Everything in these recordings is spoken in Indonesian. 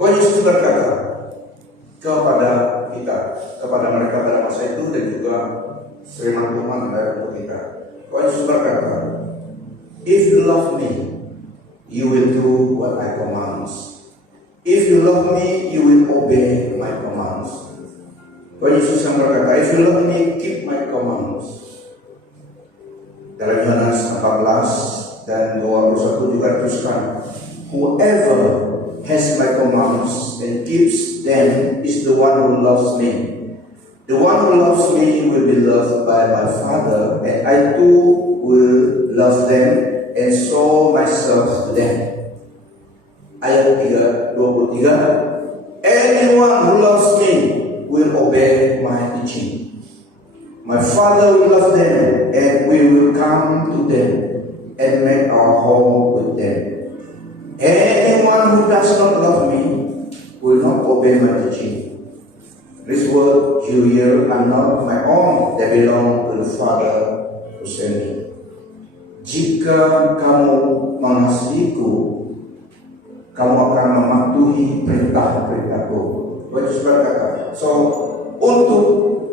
Tuhan Yesus berkata kepada kita, kepada mereka pada masa itu, dan juga firman Tuhan ada untuk kita. Tuhan Yesus berkata, "If you love me, you will do what I command. If you love me, you will obey my commands." Tuhan Yesus yang berkata, "If you love me, keep my commands." Dalam Yohanes 14 dan 21 juga dituliskan, "Whoever has my commands and keeps them is the one who loves me. The one who loves me will be loved by my Father, and I too will love them and show myself to them." Ayat 23, "Anyone who loves me will obey my teaching. My Father will love them, and we will come to them and make our home with them. Anyone who does not love me will not obey my teaching. These words you hear are not my own, they belong to the Father who sent me. Jika kamu mengasihiku, kamu akan mematuhi perintah-perintahku." Yesus berkata, so untuk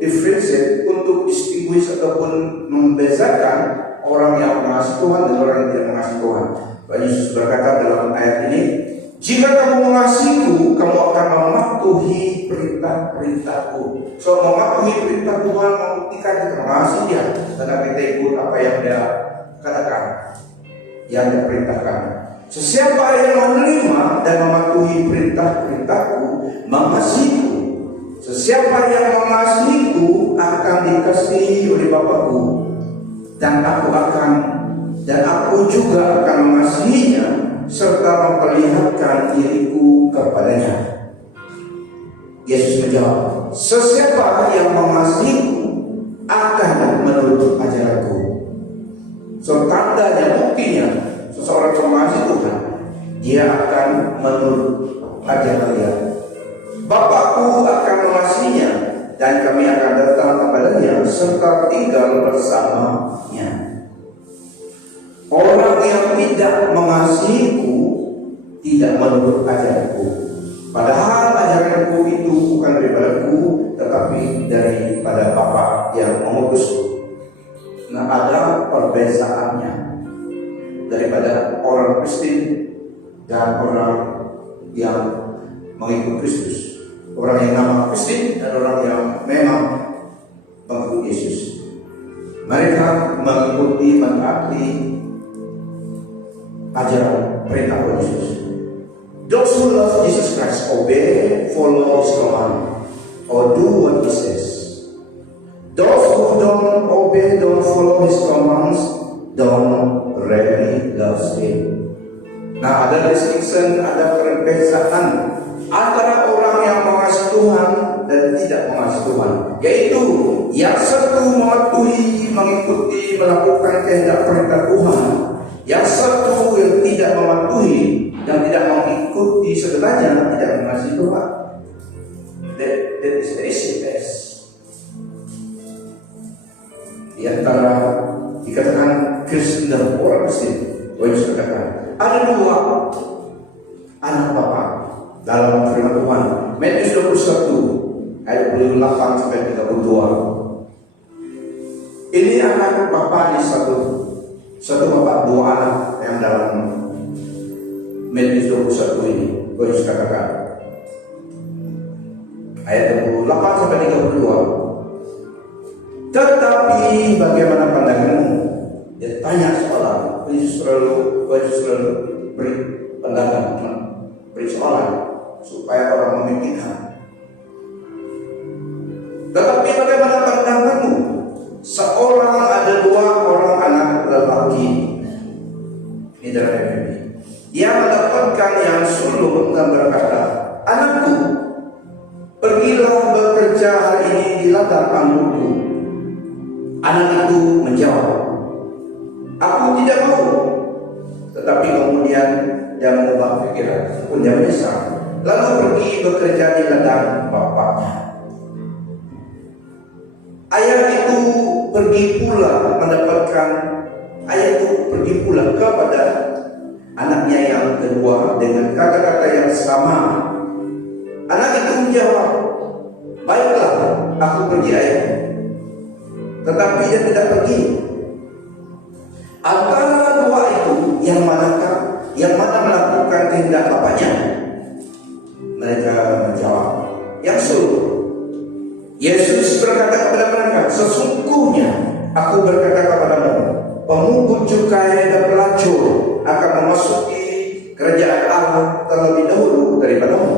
differentiate, untuk distinguish ataupun membezakan orang yang mengasihi Tuhan dan orang yang tidak mengasihi Tuhan, Yesus berkata dalam ayat ini, "Jika kamu mengasihiku, kamu akan mematuhi perintah-perintahku." So mematuhi perintah Tuhan membuktikan kita mengasihi Dia, karena kita ikut apa yang Dia katakan, yang Dia perintahkan. Sesiapa yang menerima dan mematuhi perintah-perintahku mengasihiku. Sesiapa yang mengasihiku akan dikasihi oleh Bapakku, dan aku juga akan mengasihinya serta memperlihatkan diriku kepadanya. Yesus menjawab, "Sesiapa yang mengasihiku akan menurut ajaranku." So tandanya, buktinya seseorang yang mengasihi Tuhan, dia akan menurut ajaran Dia. Bapakku akan mengasihinya, dan kami akan datang kepadanya serta tinggal bersamanya. Orang yang tidak mengasihiku tidak menurut ajaranku. Padahal ajaranku itu bukan daripadaku, tetapi daripada Bapa yang mengutusku. Nah, ada perbedaannya daripada orang Kristen dan orang yang mengikut Kristus. Orang yang nama Kristen dan orang yang memang mengikut Yesus. Mereka mengikuti, mentaati ajaran perintah Yesus. Those who love Jesus Christ obey, follow His command, or do what He says. Those who don't obey, don't follow His commands, don't really love Him. Nah, ada distinction, ada perbedaan antara orang yang mengasihi Tuhan dan tidak mengasihi Tuhan, yaitu yang satu mematuhi, mengikuti, melakukan kehendak perintah Tuhan, yang satu yang tidak mematuhi dan tidak mengikuti sebenarnya tidak mengasihi Tuhan. That is the test. Di antara dikatakan Kristen dan orang Kristen, Yesus katakan ada dua anak Bapa dalam firman Tuhan. Matius 21 ayat 28 sampai 32. Ini anak Bapa di satu Bapa dua anak yang dalam Matius 21 ini. Yesus katakan ayat 28 sampai 32. "Tetapi bagaimana pandanganmu?" Dia tanya seorang. Yesus selalu beri pandangan, beri soalan supaya orang memikirkan. "Tetapi bagaimana pandanganmu? Seorang ada dua orang anak lelaki." Ini dalam FMB. "Ia mendapatkan yang sulung dan berkata, 'Anakku, pergilah bekerja hari ini di ladang anggurku.' Anak itu menjawab, 'Aku tidak mau.' Tetapi kemudian dia mengubah pikiran pun dia menyesal, lalu pergi bekerja di ladang bapaknya. Ayah itu pergi pula kepada anaknya yang kedua dengan kata-kata yang sama. menjawab, baiklah, aku pergi ayah. Tetapi dia tidak pergi. Antara dua itu, yang mana melakukan kehendak bapaknya? Mereka menjawab, yang suruh. Yesus berkata kepada mereka, sesungguhnya aku berkata kepadamu, pemungut cukai dan pelacur akan memasuki kerajaan Allah terlebih dahulu daripadamu.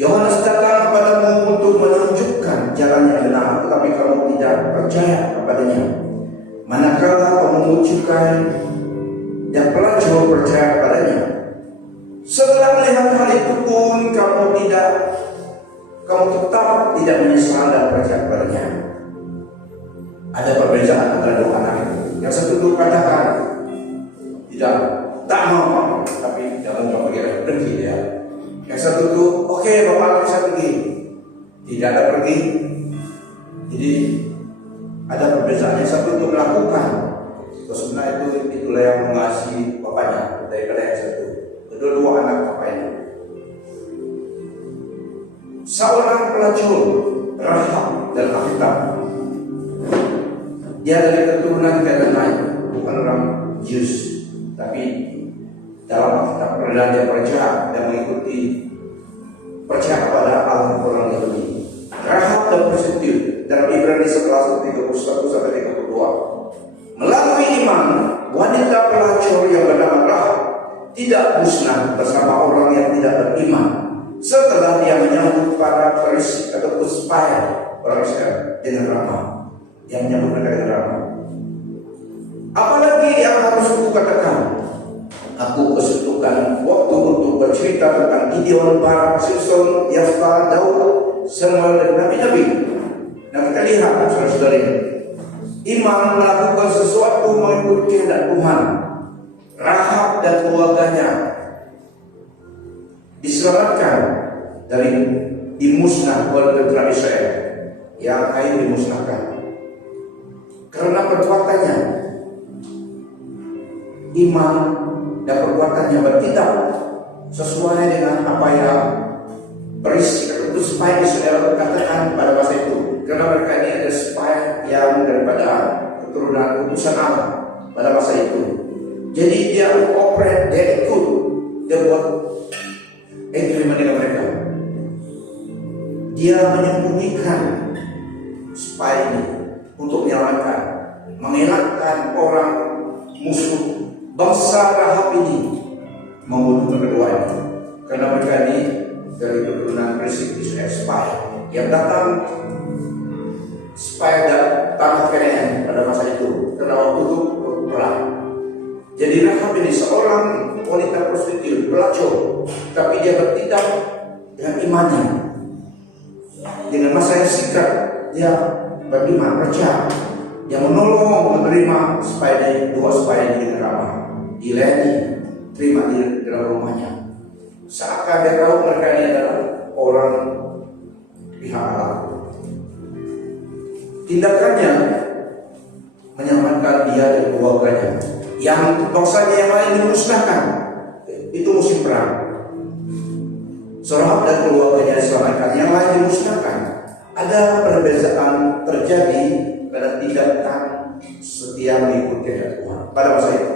Yohanes datang kepadamu untuk menunjukkan jalan yang benar, tetapi kamu tidak percaya kepadanya. Manakala pemungut cukai dan pelacur percaya kepadanya. Setelah melihat hal itu pun kamu tetap tidak menyesal dan percaya kepadanya. Ada perbedaan antara dua anak itu. Yang satu itu katakan tak mau, tapi dalam bapak pergi dia. Yang satu itu oke, bapak bisa pergi, tidak ada pergi. Jadi ada perbedaan. Yang satu itu melakukan, sebenarnya itulah yang mengasihi bapaknya daripada yang satu. Kedua-dua anak bapak ini. Seorang pelacur, Rahab dan Alkitab, dia dari keturunan Kanaanite, bukan orang Jews, tapi dalam Alkitab dia percaya dan mengikuti, percaya kepada Allah orang Yahudi. Rahab dan prostitut dalam Ibrani 11:31 sampai 32. Melalui iman, wanita pelacur yang bernama Rahab tidak musnah bersama orang yang tidak beriman. Setelah dia menyambut para Farisi atau spy orang Israel dengan ramah, yang menyambut mereka dengan ramah. Apalagi yang harus aku katakan? Aku kesetukan waktu untuk bercerita tentang Gideon, Barak, Samson, Yefta, Daud, Samuel dan Nabi-Nabi. Dan kita lihat, saudara-saudari, iman melakukan sesuatu mengikut kehendak Tuhan. Rahab dan keluarganya diselamatkan dari dimusnah oleh tentara Israel, yang lain dimusnahkan karena perbuatannya. Iman dan perbuatannya bertindak sesuai dengan apa yang peristiwa itu spy Israel katakan pada masa itu, karena mereka ini ada spy yang daripada keturunan utusan Allah pada masa itu. Jadi dia operate, dia ikut, dia buat agreement dengan mereka. Dia menyembunyikan spy ini untuk menyelamatkan, mengelakkan orang musuh bangsa Rahab ini membunuh kedua ini, karena mereka ini dari keturunan prinsip Israel, spy yang datang, spy dan tanah Kanaan pada masa itu, karena waktu itu perang. Jadi Rahab ini seorang wanita prostitut, pelacur, tapi dia bertindak dengan imannya. Dengan masa yang singkat dia beriman, percaya, dia menolong, menerima dua spy ini dengan ramah, dilayani, terima di dalam rumahnya. Seakan dia tahu mereka ini adalah orang pihak Allah. Tindakannya menyelamatkan dia dan keluarganya. Yang bangsanya yang lain dimusnahkan. Itu musim perang. Rahab dan keluarganya diselamatkan, yang lain dimusnahkan. Ada perbedaan terjadi pada tindakan setia mengikuti kehendak Tuhan pada masa itu.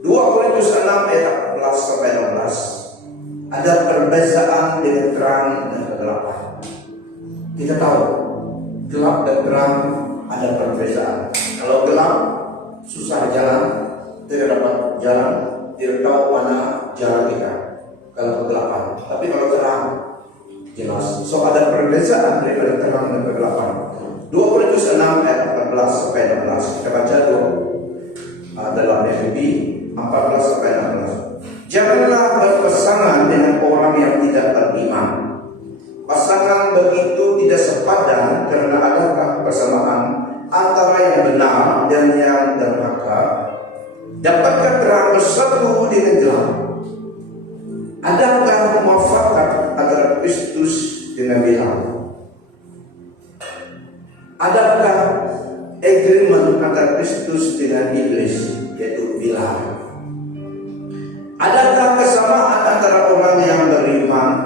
2 Korintus 6 ayat 14 sampai 16. Ada perbedaan dengan terang dan kegelapan. Kita tahu gelap dan terang ada perbedaan. Kalau gelap susah jalan, tidak dapat jalan, tidak tahu mana jalan kita kalau kegelapan. Tapi kalau terang jelas. So ada perbedaan daripada terang dan kegelapan. 2 Korintus 6 ayat 14 sampai 16. Kita baca dulu dalam FB 14 sampai 16. Janganlah berpasangan dengan orang yang tidak beriman. Pasangan begitu tidak sepadan, karena adakah persamaan antara yang benar dan yang derhaka? Dapatkah terang bersatu dengan gelap? Adakah muafakat antara Kristus dengan Bilam? Adakah agreement antara Kristus dengan iblis, yaitu Bilam? Adakah kesamaan antara orang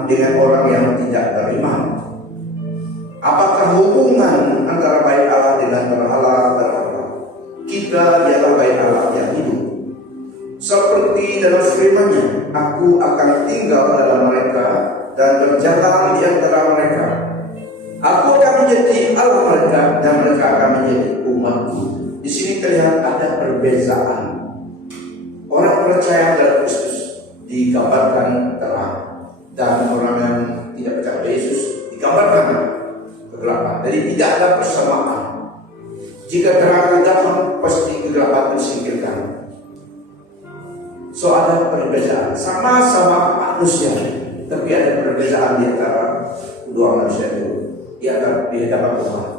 dengan orang yang tidak beriman? Apakah hubungan antara baik Allah dengan berhala? Kita ialah baik Allah yang hidup. Seperti dalam firman-Nya, Aku akan tinggal dalam mereka dan berjalan di antara mereka. Aku akan menjadi Allah mereka dan mereka akan menjadi umat-Ku. Di sini terlihat ada perbedaan. Orang percaya dalam Kristus digambarkan terang, dan orang yang tidak percaya pada Yesus digambarkan kegelapan. Jadi tidak ada persamaan. Jika terang datang, pasti kegelapan tersingkirkan. So ada perbedaan. Sama-sama manusia, tapi ada perbedaan di antara dua manusia itu di hadapan Tuhan.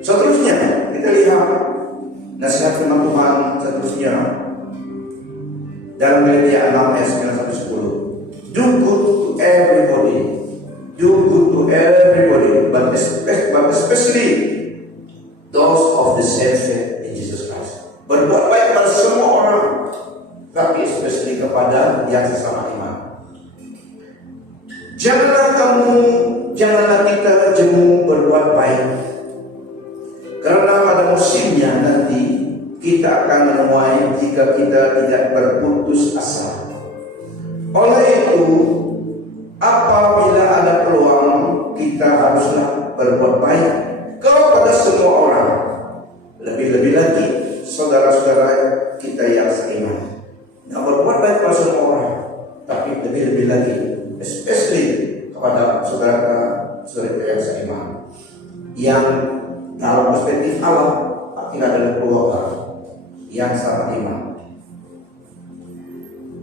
Seterusnya kita lihat nasihat firman Tuhan seterusnya dalam Galatia 6 ayat 9-10. Do good to everybody. Do good to everybody, but especially those of the same faith in Jesus Christ. Berbuat baik pada semua orang, tapi especially kepada yang sesama iman. Janganlah kita jemu berbuat baik, karena pada musimnya nanti kita akan menuai jika kita tidak berputus asa. Oleh itu, apabila ada peluang, kita haruslah berbuat baik kepada semua orang, lebih-lebih lagi saudara-saudara kita yang seiman. Nah, berbuat baik kepada semua orang, tapi lebih-lebih lagi, especially kepada saudara-saudara yang seiman, yang dalam perspektif Allah kita adalah keluarga yang sama iman.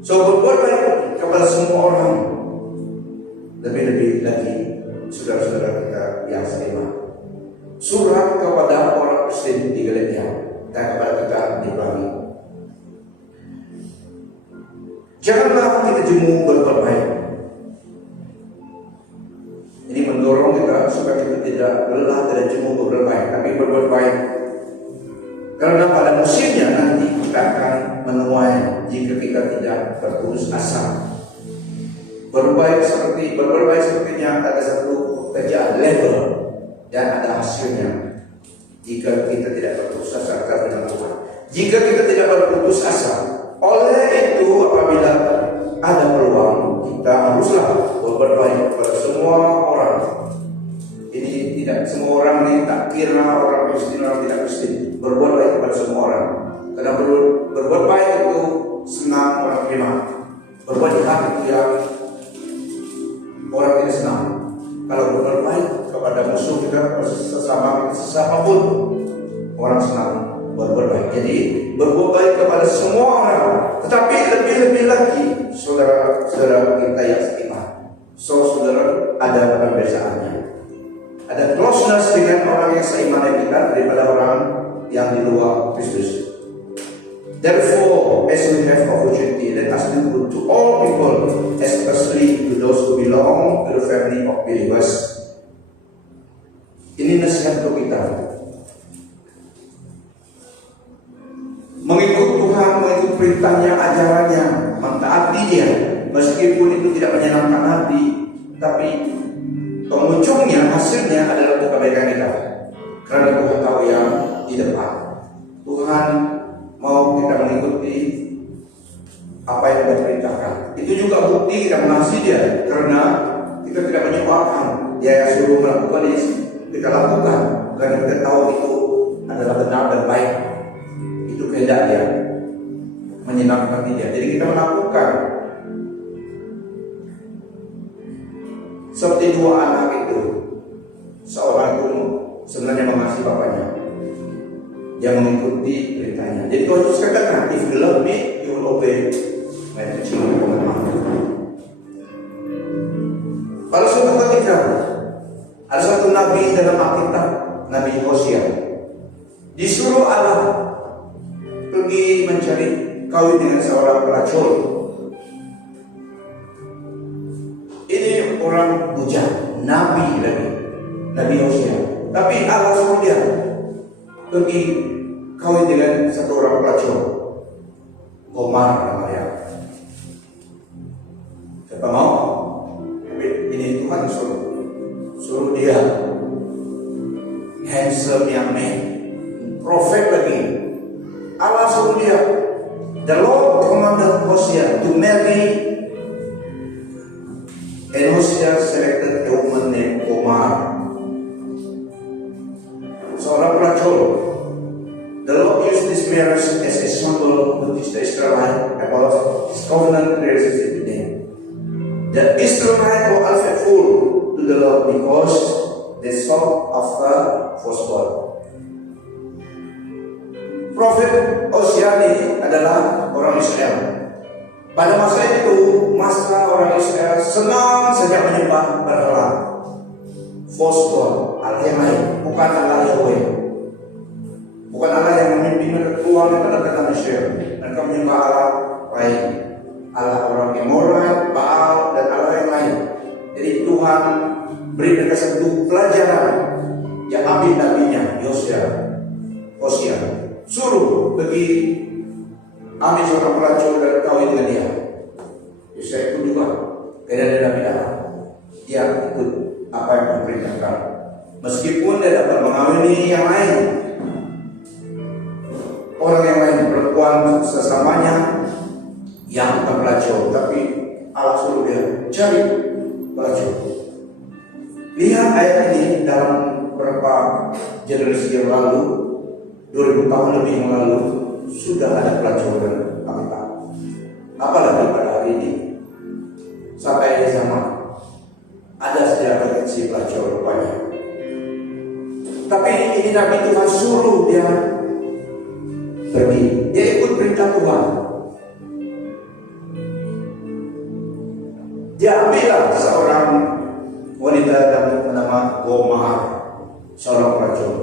So berbuat baik kepada semua orang, lebih-lebih lagi saudara-saudara kita yang seiman. Surat kepada orang Kristen di Galatia dan kepada kita di Ibrani. Janganlah kita jemu berbuat baik. Ini mendorong kita supaya kita tidak lelah dan jemu berbuat baik, tapi berbuat baik. Karena pada musimnya nanti kita akan menuai jika kita tidak berputus asa. Berbuat baik sepertinya ada satu pekerjaan level dan ada hasilnya. Jika kita tidak berputus asa karena Tuhan. Jika kita tidak berputus asa, oleh itu apabila ada peluang, kita haruslah berbuat baik kepada semua orang. Ini tidak semua orang ini tak kira orang Kristen orang tidak Kristen. Berbuat baik kepada semua orang. Karena berbuat baik itu senang orang terima. Berbuat jahat itu yang orang tidak senang. Kalau berbuat baik kepada musuh kita, sesama pun orang senang berbuat baik. Jadi berbuat baik kepada semua orang, tetapi lebih-lebih lagi saudara-saudara kita yang seiman. So saudara, ada perbedaannya. Ada closeness dengan orang yang seiman kita daripada orang yang di luar Kristus. Therefore, as we have opportunity, let us do good to all people, especially to those who belong to the family of believers. Ini nasihat untuk kita. Mengikut Tuhan, mengikut perintahnya, ajarannya, mentaati Dia, meskipun itu tidak menyenangkan hati, tapi pengunjungnya, hasilnya adalah kebaikan kita. Karena Tuhan tahu yang di depan. Tuhan mau kita mengikuti apa yang Dia perintahkan. Itu juga bukti kita mengasihi Dia, karena kita tidak menyebarkan. Dia suruh melakukan ini, kita lakukan karena kita tahu itu adalah benar dan baik. Itu kehendak Dia, menyenangkan Dia. Jadi kita melakukan. Seperti dua anak itu, seorang itu sebenarnya mengasihi bapaknya, dia mengikuti perintahnya. Jadi Tuhan Yesus katakan, if you love me, you will obey my teaching. Pada suatu ketika ada satu nabi dalam Alkitab, Nabi Hosea, disuruh Allah pergi mencari kawin dengan seorang pelacur. Ini orang bujang, nabi lagi, Nabi Hosea. Tapi Allah suruh dia pergi kawin dengan satu orang pelacur, Gomar namanya. Siapa mau? Tapi ini Tuhan suruh dia handsome young man, prophet lagi. Allah suruh dia. The Lord commanded Hosea to marry, and Hosea selected a woman named Omar, seorang pelacur. The Lord used this marriage as a symbol to teach the Israelites about His covenant relationship with them. The Israelites were unfaithful to the Lord because they sought after false god. Prophet Hosea ini adalah orang Israel. Pada masa itu, masa orang Israel senang saja menyembah berhala, false god, Allah yang lain, bukan Allah Yahweh. Bukan Allah yang memimpin mereka keluar daripada kata Mesir. Mereka menyembah Allah lain, Allah orang Emorat, Baal, dan Allah yang lain. Jadi Tuhan beri mereka satu pelajaran yang ambil nabinya Hosea, suruh pergi ambil seorang pelacur dan kawin dengan dia. Hosea itu juga karena dia nabi Allah, dia ikut apa yang diperintahkan, meskipun dia dapat mengawini yang lain, orang yang lain, perempuan sesamanya yang bukan pelacur, tapi Allah suruh dia cari pelacur. Lihat ayat ini dalam beberapa generasi yang lalu, 2000 tahun lebih yang lalu, sudah ada pelacuran wanita. Apalagi pada hari ini, sampai zaman ada sejarah kecil pelacur rupanya. Tapi ini Nabi Tuhan suruh dia pergi, dia ikut perintah Tuhan. Dia ambillah seorang wanita yang bernama Omar, seorang pelacur.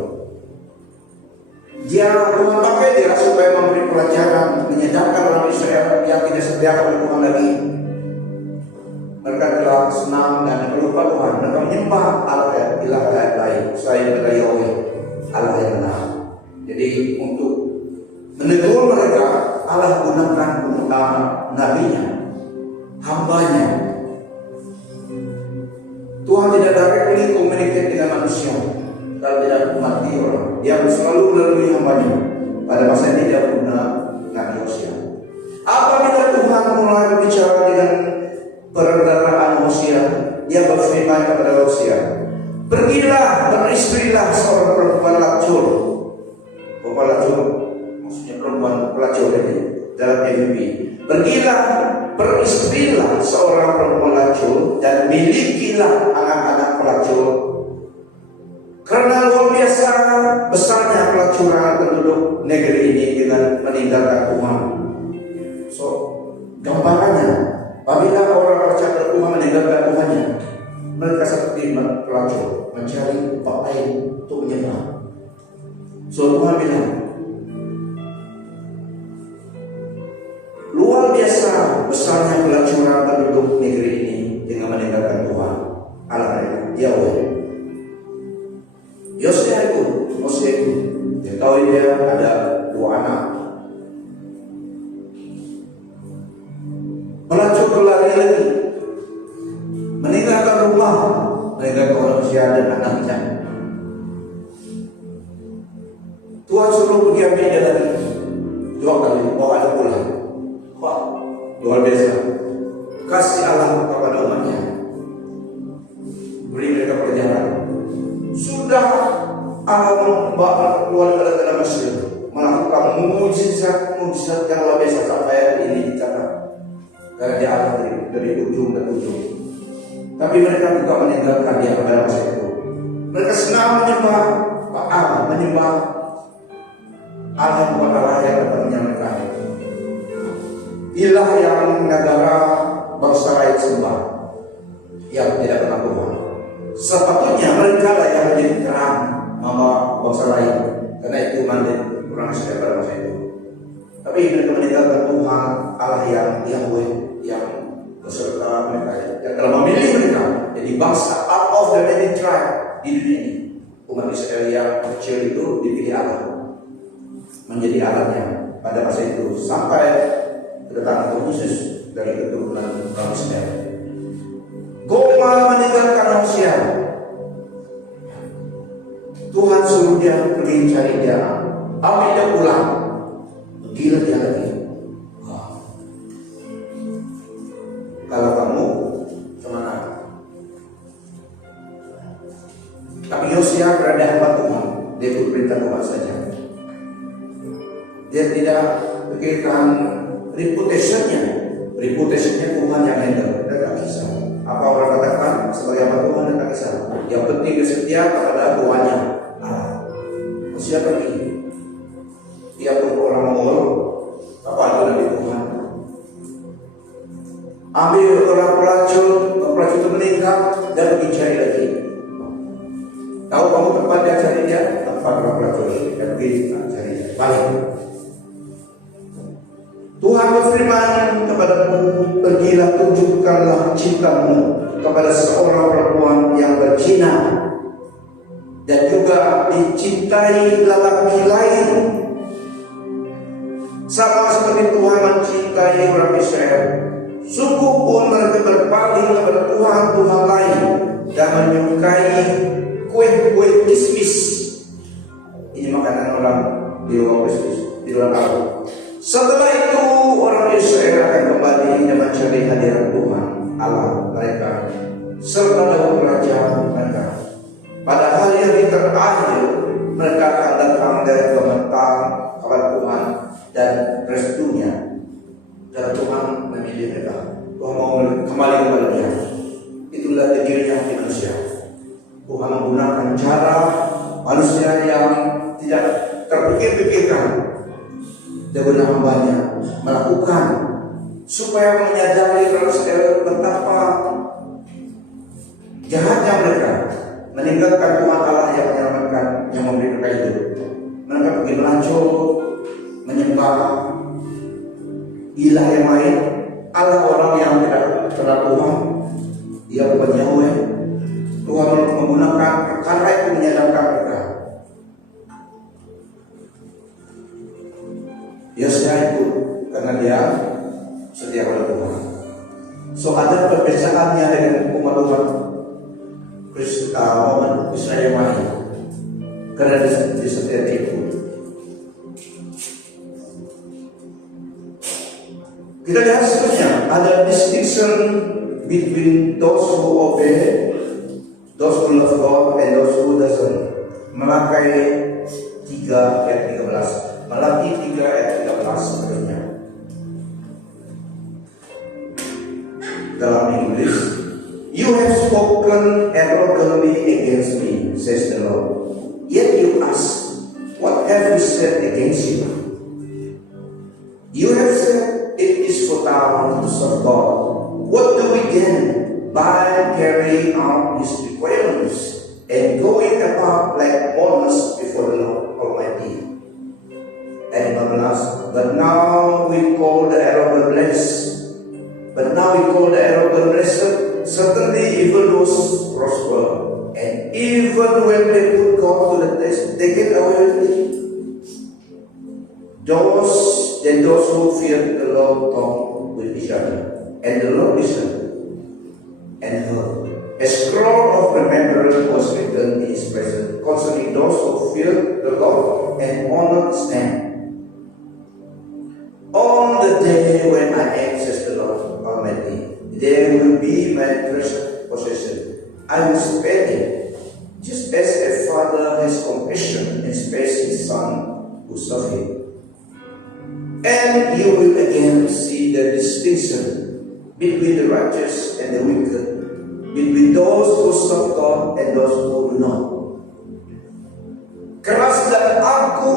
Tuhan pakai dia supaya memberi pelajaran, menyadarkan orang Israel yang tidak setia kepada Tuhan lagi. Mereka telah senang dan melupa Tuhan. Mereka menyembah Allah ilah lain selain daripada Yahweh, Allah yang benar. Jadi untuk menegur mereka, Allah gunakan nabinya, hambanya. Tuhan tidak directly communicate dengan manusia kalau tidak mati orang. Dia selalu melalui hambanya. Pada masa ini dia guna Nabi Hosea. Apabila Tuhan mulai berbicara dengan perendaraan Hosea, dia berfirman kepada Hosea, pergilah, beristrilah seorang perempuan pelacur. Perempuan pelacur maksudnya perempuan pelacur ini dalam MVP. Pergilah, beristrilah seorang perempuan pelacur dan milikilah anak-anak pelacur. Karena luar biasa besarnya pelacuran penduduk negeri ini dengan meninggalkan Tuhan. So, gambarannya, apabila orang percaya Tuhan meninggalkan Tuhannya, mereka seperti pelacur mencari tempat lain untuk menyembah. So Tuhan bilang, luar biasa besarnya pelacuran penduduk negeri ini dengan meninggalkan Tuhan Allah mereka, Yahweh. Hosea itu, dia tahu dia ada 2 anak. Pelacur berlari lagi, meninggalkan rumah, meninggalkan manusia dan anaknya. Tuhan suruh pergi ambil dia lagi 2 kali, bawa dia pulang. Wah, luar biasa kasih Allah kepada umatnya, beri mereka pelajaran. Sudah Allah membawa keluar dari tanah Mesir, melakukan mujizat yang luar biasa sampai ini dicatat karena dia Allah dari ujung ke ujung. Tapi mereka juga meninggalkan dia pada masa itu. Mereka senang menyembah Allah, menyembah Allah bukan Allah yang dapat menyelamatkan. Ilah yang negara bangsa lain sembah, yang tidak kenal Tuhan. Sepatutnya mereka lah yang menjadi terang nama bangsa lain, karena itu mandat orang Israel pada masa itu. Tapi mereka meninggalkan Tuhan Allah yang Yahweh, yang beserta mereka, yang telah memilih mereka jadi bangsa out of the many tribe di dunia ini. Umat Israel yang kecil itu dipilih Allah menjadi Allahnya pada masa itu, sampai kedatangan khusus dari keturunan orang Israel. saja. Tuhan suruh dia pergi cari dia, ambil dia pulang, gila dia lagi. Kalau kamu kemana? Tapi Yosia berada hamba Tuhan, dia ikut perintah Tuhan saja. Dia tidak pikirkan reputationnya Tuhan yang handle, dia tak kisah. Apa orang katakan sebagai hamba Tuhan, dia tak kisah. Yang penting dia setia kepada Tuhannya. Yosia pergi. Dia pun orang Mongol, apa itu dari Tuhan. Ambil orang pelacur itu meningkat dan pergi cari lagi. Tahu kamu tempat dia cari dia? Tempat orang pelacur dia pergi cari dia. Balik. Tuhan berfirman kepadamu, pergilah tunjukkanlah cintamu kepada seorang perempuan yang berzina dan juga dicintai lelaki lain, sama seperti Tuhan mencintai orang Israel. Suku pun mereka berpaling kepada Tuhan lain dan menyukai kue kismis. Ini makanan orang di luar Kristus, di luar Allah. Setelah itu orang Israel akan kembali dan mencari hadirat Tuhan Allah mereka serta Daud raja mereka. Pada hari yang terakhir mereka akan datang dari kemenangan kepada Tuhan dan restunya. Dan Tuhan memilih mereka. Tuhan mau kembali kepada dia. Itulah dirinya manusia. Tuhan menggunakan cara manusia yang tidak terpikir-pikirkan. Dia benar hambanya melakukan supaya menyadari Israel betapa jahatnya mereka, meninggalkan Tuhan Allah yang menyelamatkan, yang memberi mereka hidup. Mereka pergi melacur, menyembah ilah yang lain, Allah orang yang tidak kenal Tuhan. Dia bukan Yahweh. Tuhan menggunakan perkara itu menyadarkan mereka. Yosia itu karena dia setia pada Tuhan. So ada perbedaannya dengan umat Israel yang lain karena dia setia itu. Kita lihat seterusnya ada distinction between those who obey, those who love God, and those who doesn't. Malakai 3 ayat 13. Malaki 3 ayat 13 seterusnya. Dalam Inggris, you have spoken arrogantly against me, says the Lord. Yet you ask, what have we said against you? You have said it is futile to serve God. What do we gain by carrying out His requirements and going about like mourners before the Lord Almighty? And 15, but now we call the arrogant blessed. Certainly even those prosper. And even when they put God to the test, they get away with it. Those who fear the Lord talk with each other, and the Lord listened and heard. A scroll of remembrance was written in His presence concerning those who fear the Lord and honor His name. On the day when I am, says the Lord Almighty, there will be my treasured possession. I will spare him, just as a father has compassion and spares his son who serve him. And you will again see the distinction between the righteous and the wicked, between those who serve God and those who do not. Keras dan aku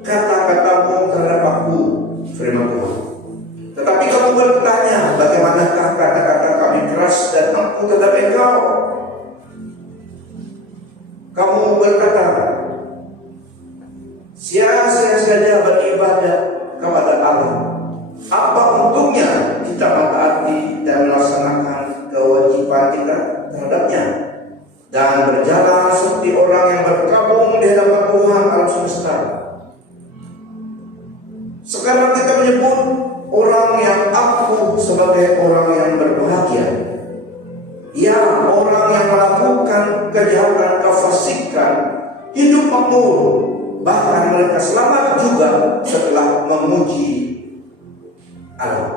kata-katamu terhadap aku, firman Tuhan. Tetapi kamu bertanya, bagaimanakah kata-kata kami keras dan aku terhadap engkau? Kamu berkata, sia-sia saja beribadah kepada Allah. Apa untungnya kita mentaati dan melaksanakan kewajiban kita terhadapnya dan berjalan seperti orang yang berkabung di hadapan Tuhan alam semesta? Sekarang kita menyebut orang yang aku sebagai orang yang berbahagia. Ya, orang yang melakukan melakukan kejahatan, kefasikan, hidup makmur, bahkan mereka selamat juga setelah memuji Allah.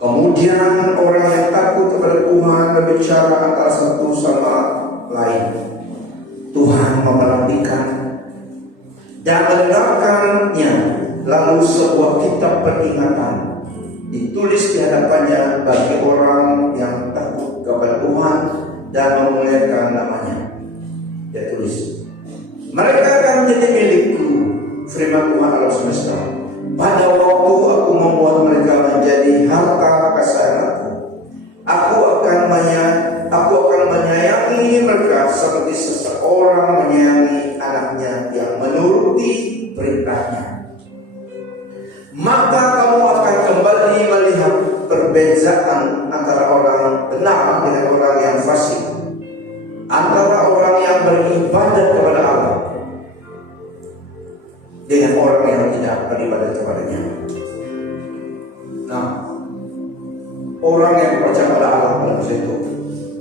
Kemudian orang yang takut kepada Tuhan berbicara antara satu sama lain. Tuhan memperhatikan dan menerangkannya, lalu sebuah kitab peringatan ditulis di hadapannya bagi orang yang takut kepada Tuhan dan memuliakan namanya. Dia tulis, mereka akan menjadi milikku, firman Tuhan Allah semesta. Pada waktu aku membuat mereka menjadi harta kesayanganku, aku akan menyayangi mereka seperti seseorang menyayangi anaknya yang menuruti perintahnya. Maka kamu akan kembali melihat perbedaan antara orang benar dengan orang yang fasik, antara orang yang beribadah kepada Allah dengan orang yang tidak beribadah kepadanya. Nah, orang yang percaya pada Allah dalam itu,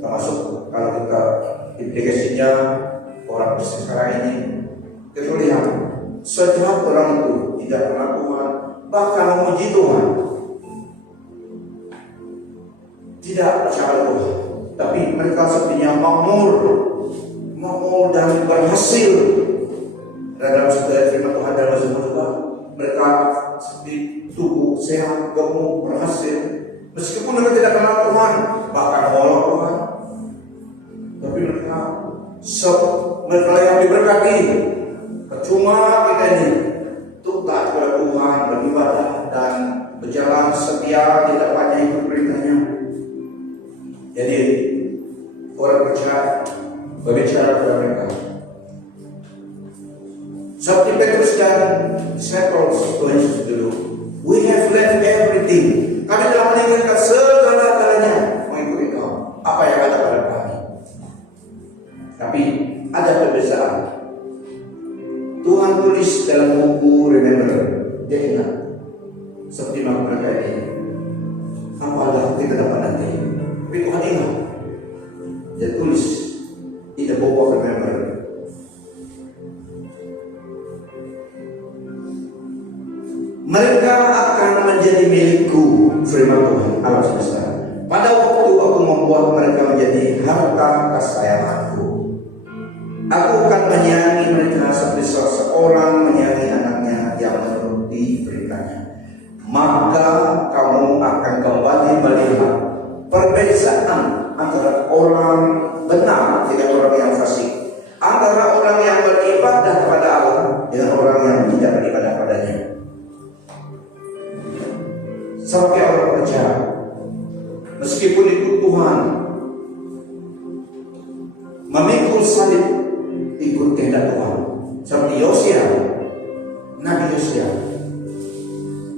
termasuk kalau kita implikasinya orang Kristen sekarang ini, kita lihat setiap orang itu tidak pernah Tuhan, bahkan memuji Tuhan, tidak percaya Tuhan, tapi mereka sepertinya makmur dan berhasil. Dalam sebuah firman Tuhan dalam semua juga, mereka seperti tubuh sehat, gemuk, berhasil, meskipun mereka tidak kenal Tuhan, bahkan Allah Tuhan, tapi mereka yang diberkati. Percuma kita ini taat kepada Tuhan, beribadah dan berjalan setia di depannya, ikut perintahnya. Jadi orang percaya berbicara kepada mereka seperti Petrus dan disciples Tuhan Yesus dulu. We have left everything. Kami telah meninggalkan segala-galanya mengikuti Engkau. Apa yang ada pada kami? Tapi ada perbedaan. Tuhan tulis dalam buku Remember. Dia ingat seperti mana mereka ini. Apalah kita dapat nanti. Tapi Tuhan ingat. Dia tulis di the book of Remember. Mereka akan menjadi milikku, firman Tuhan Allah semesta. Pada waktu aku membuat mereka menjadi harta kesayanganku, aku akan menyayangi mereka seperti seseorang menyayangi anaknya yang menuruti perintahnya. Maka kamu akan kembali melihat perbedaan antara orang benar dengan orang yang fasik, antara orang yang beribadah kepada Allah dengan orang yang tidak beribadah kepadanya. Sebagai orang percaya, meskipun ikut Tuhan, memikul salib, ikut kehendak Tuhan, seperti Yosia, Nabi Yosia,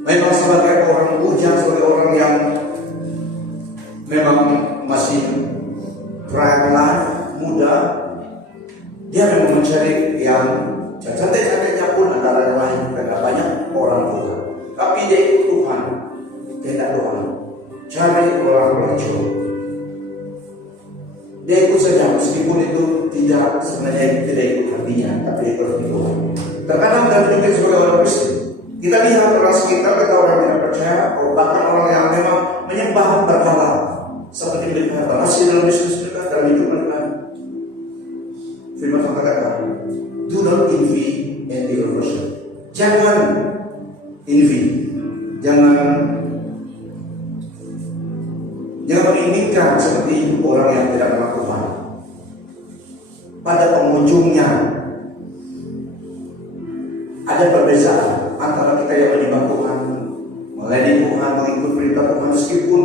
memang sebagai orang bujang, sebagai orang yang memang masih prime life, muda, dia memang mencari yang cantik-cantiknya pun antara yang lain, karena banyak orang Tuhan, tapi dia ikut Tuhan. Tidak doa, cari orang racun. Dia ikut saja, meskipun itu tidak sebenarnya tidak ikut hatinya, tapi ikut hati Tuhan. Terkadang dalam hidup kita sebagai orang Kristen, kita lihat orang sekitar kita orang yang tidak percaya, bahkan orang yang memang menyembah berhala, seperti mereka berhasil dalam bisnis mereka, dalam hidup mereka. Firman Tuhan katakan, do not envy and be aversion. Jangan envy, jangan menginginkan seperti orang yang tidak kenal Tuhan. Pada pengunjungnya ada perbedaan antara kita yang menyembah Tuhan, melayani Tuhan, mengikut perintah Tuhan, meskipun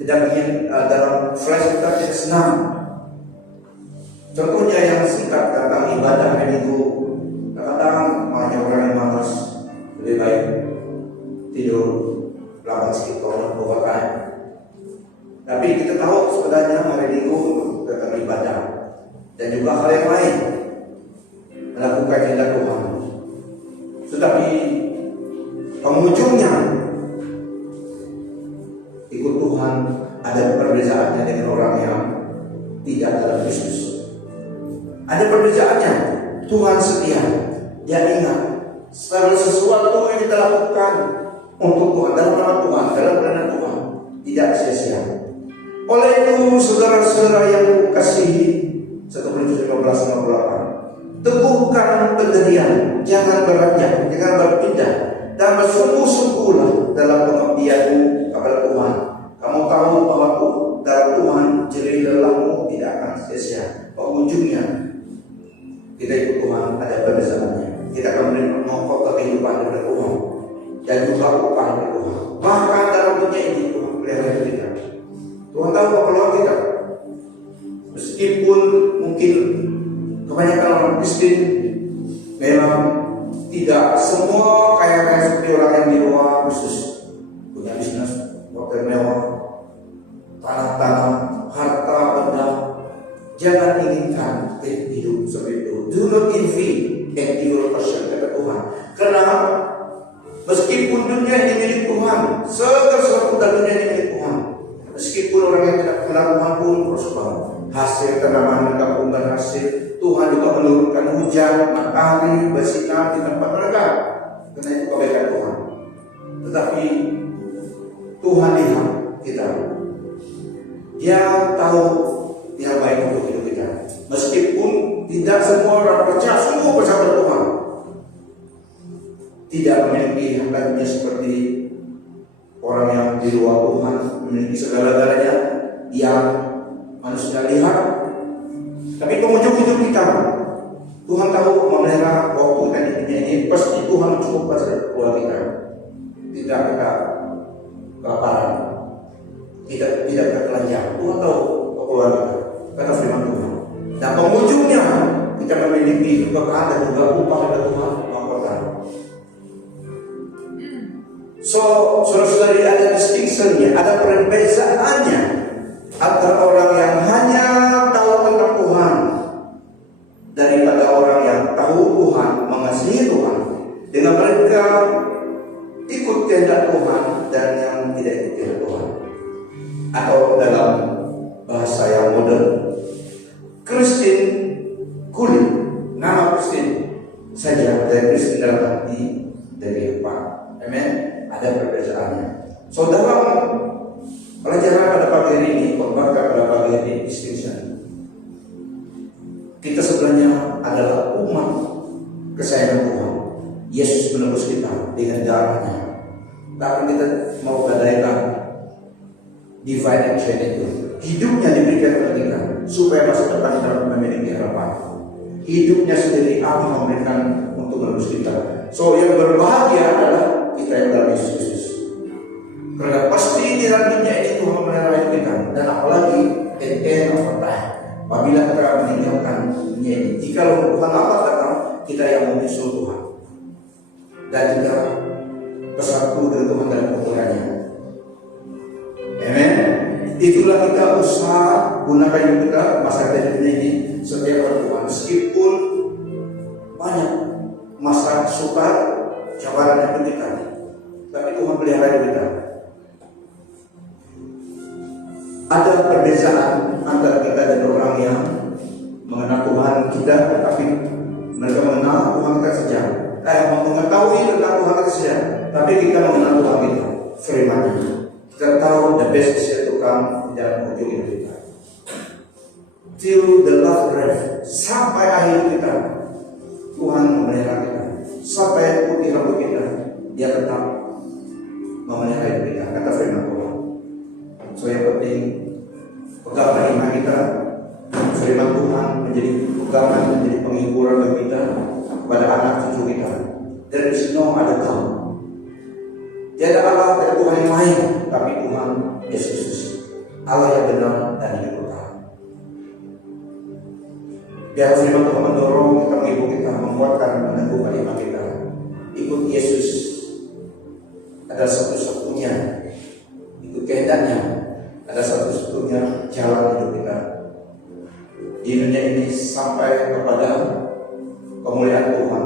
tidak ingin dalam flash kita tidak senang. Contohnya yang singkat tentang ibadah hari Minggu, kadang-kadang banyak orang yang malas, lebih baik tidur lambat sedikit bawa kain. Tapi kita tahu sebenarnya hari Minggu untuk tetap ibadah dan juga hal yang lain, melakukan kehendak Tuhan. Tetapi pengunjungnya ikut Tuhan, ada perbedaannya dengan orang yang tidak dalam Kristus. Ada perbedaannya. Tuhan setia. Dia ingat segala sesuatu yang kita lakukan untuk Tuhan, dalam nama Tuhan, dalam kehendak Tuhan, tidak sia-sia. Oleh itu, saudara-saudara yang kasihi, 1 Korintus 15:58, teguhkan pendirian, jangan beranjak, jangan berpindah, dan bersungguh-sungguhlah dalam pengabdianmu kepada Tuhan. Kamu tahu bahwa dalam Tuhan jerih lelahmu tidak akan sia-sia. Ujungnya kita ikut Tuhan ada perbedaannya. Kita akan menempuh kehidupan dengan Tuhan dan juga upah dari Tuhan. Bahkan dalam dunia ini Tuhan pelihara kita. Tuhan tahu keperluan kita. Meskipun mungkin kebanyakan orang Kristen memang tidak semua kaya seperti orang yang di luar khusus punya bisnis, hotel mewah, tanah-tanah, harta benda. Jangan inginkan hidup seperti itu. Do not envy an evil person, kata Tuhan. Karena meskipun dunia ini milik Tuhan, segala sesuatu dalam dunia ini milik Tuhan. Meskipun orang yang tidak kenal Tuhan pun prosper, hasil tanaman mereka pun berhasil. Tuhan juga menurunkan hujan, matahari, bersinar di tempat mereka. Karena itu kebaikan Tuhan. Tetapi Tuhan lihat kita. Dia tahu yang baik untuk hidup kita. Meskipun tidak semua orang percaya, semua percaya Tuhan. Tidak memiliki hambanya seperti orang yang di luar Tuhan, memiliki segala-galanya yang manusia lihat. Tapi penghujung hidup kita, Tuhan tahu memelihara waktu kita di dunia ini. Pasti Tuhan cukup pada keluarga kita. Tidak kita kelaparan, tidak kita telanjang. Tuhan tahu keluarga kita. Kata firman Tuhan. Dan penghujungnya kita memiliki keberkahan dan juga upah dari Tuhan mahkota. So, saudara-saudari, ada distinctionnya, ada perbedaannya antara orang yang hanya tahu tentang Tuhan daripada orang yang tahu Tuhan, mengasihi Tuhan. Dengan mereka ikut kehendak Tuhan dan yang tidak ikut kehendak Tuhan. Atau dalam bahasa yang modern, Kristen kulit, nama Kristen saja, dari Kristen dalam hati dari Pak. Amen. Ada perbedaannya. So dalam pelajaran pada pagi hari ini, khotbah pada pagi hari ini, distinction. Kita sebenarnya adalah umat kesayangan Tuhan. Yesus menebus kita dengan darahnya. Tapi kita mau gadaikan divine action itu. Hidupnya diberikan kepada kita supaya masa depan kita memiliki harapan. Hidupnya sendiri akan memberikan untuk menebus kita. So yang berbahagia adalah kita yang dalam Yesus Kristus. Karena pasti di dalam dunia ini Tuhan memelihara kita. Dan apalagi end of time, apabila kita meninggalkan dunia ini. Jika Tuhan Allah datang, kita yang menyusul Tuhan. Dan kita bersatu dengan Tuhan dalam kemuliaannya. Amen. Itulah kita usaha gunakan hidup kita masa dunia ini setiap hari Tuhan. Meskipun banyak masa sukar, cabaran yang kita, tapi Tuhan pelihara hidup kita. Ada perbedaan antara kita dan orang yang mengenal Tuhan kita, tapi mereka mengenal Tuhan kita saja. Mengetahui tentang Tuhan kita saja, tapi kita mengenal Tuhan kita, firman-Nya. Kita tahu the best is yet to come dalam ujung hidup kita. Till the last breath, sampai akhir kita, Tuhan memelihara kita. Sampai putih rambut kita, Dia tetap memelihara hidup kita. Kata firman Tuhan. So yang penting, pegangan iman kita, firman Tuhan menjadi pegangan, menjadi penghiburan bagi kita kepada anak cucu kita. There is no other God. Tiada Allah dan Tuhan yang lain, tapi Tuhan Yesus Kristus, Allah yang benar dan hidup kekal. Biar firman Tuhan mendorong kita, menghibur kita, menguatkan, meneguhkan iman kita. Ikut Yesus adalah satu-satunya, ikut kehendaknya ada satu-satunya jalan hidup kita di dunia ini sampai kepada kemuliaan Tuhan.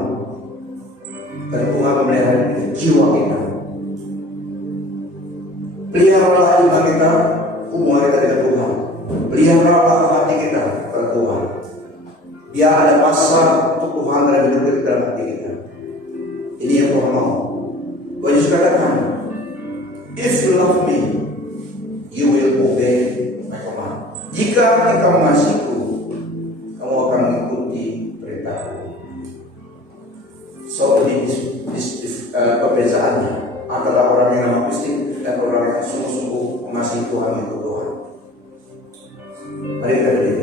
Dan Tuhan memelihara jiwa kita. Peliharalah iman kita, hubungan kita dengan Tuhan. Peliharalah hati kita Ya, ada pasal untuk Tuhan dalam hidup kita, dalam hati kita. Ini yang Tuhan mau. Tuhan Yesus katakan, if you love me, you will obey my command. Jika engkau mengasihiku, kamu akan mengikuti perintahku. So ini perbedaannya antara orang yang nama Kristen dan orang yang sungguh-sungguh mengasihi Tuhan, itu Tuhan. Mari kita berdiri.